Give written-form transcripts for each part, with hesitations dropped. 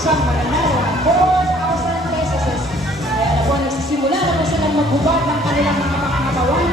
siyang mananalo ng 4,000 pesos. Kaya na po, nagsisimula na po silang maghubad ng kanilang mga katawan.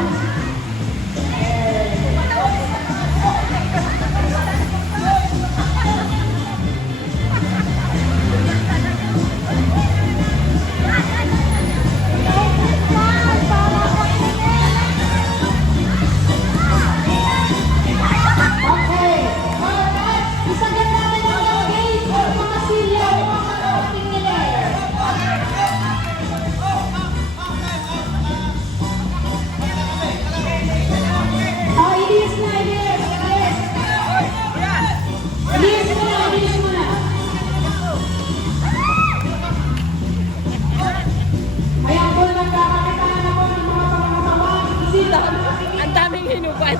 Ang daming hinubad.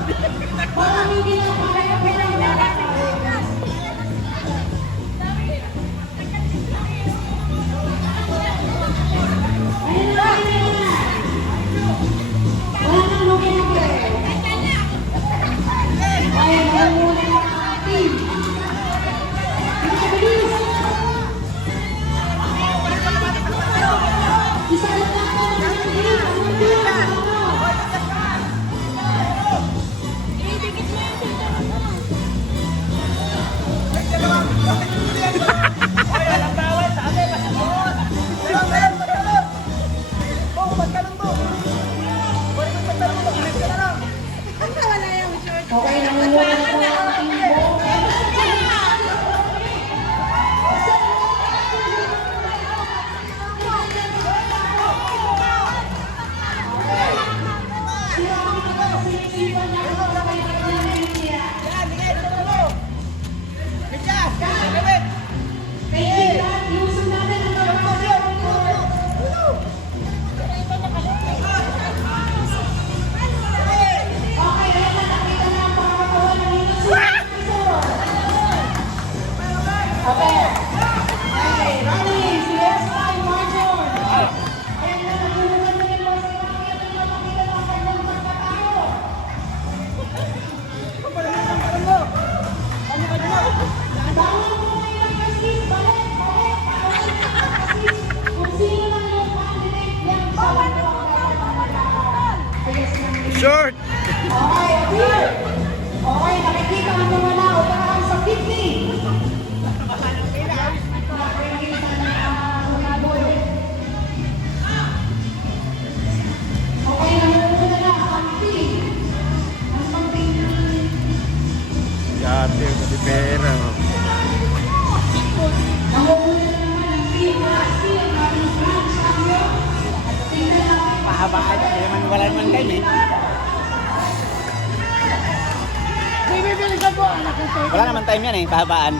Maraming okay, nangunguha na po ang team Bong. Short! Okay, appear! Okay, nakikita ang mga lao para sa 50. Okay, nangunguha na ang team. Ang pang-team. Yate, pati pera. Nangunguha na naman ang team na Steel, ating grand champion. Tingnan natin. Pahabaan, hindi naman wala naman time eh. Wala naman time yan eh, pahabaan.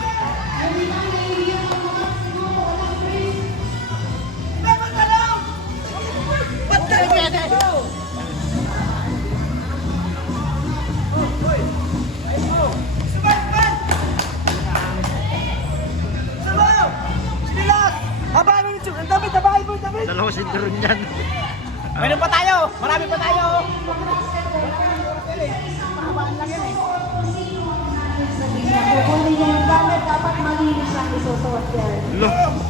Dalawa si Drone yan. Meron pa tayo! Marami pa tayo! Pahabaan lang yan eh. Kukunin niya yung gamit, dapat malinis ang isusuot yan. Look!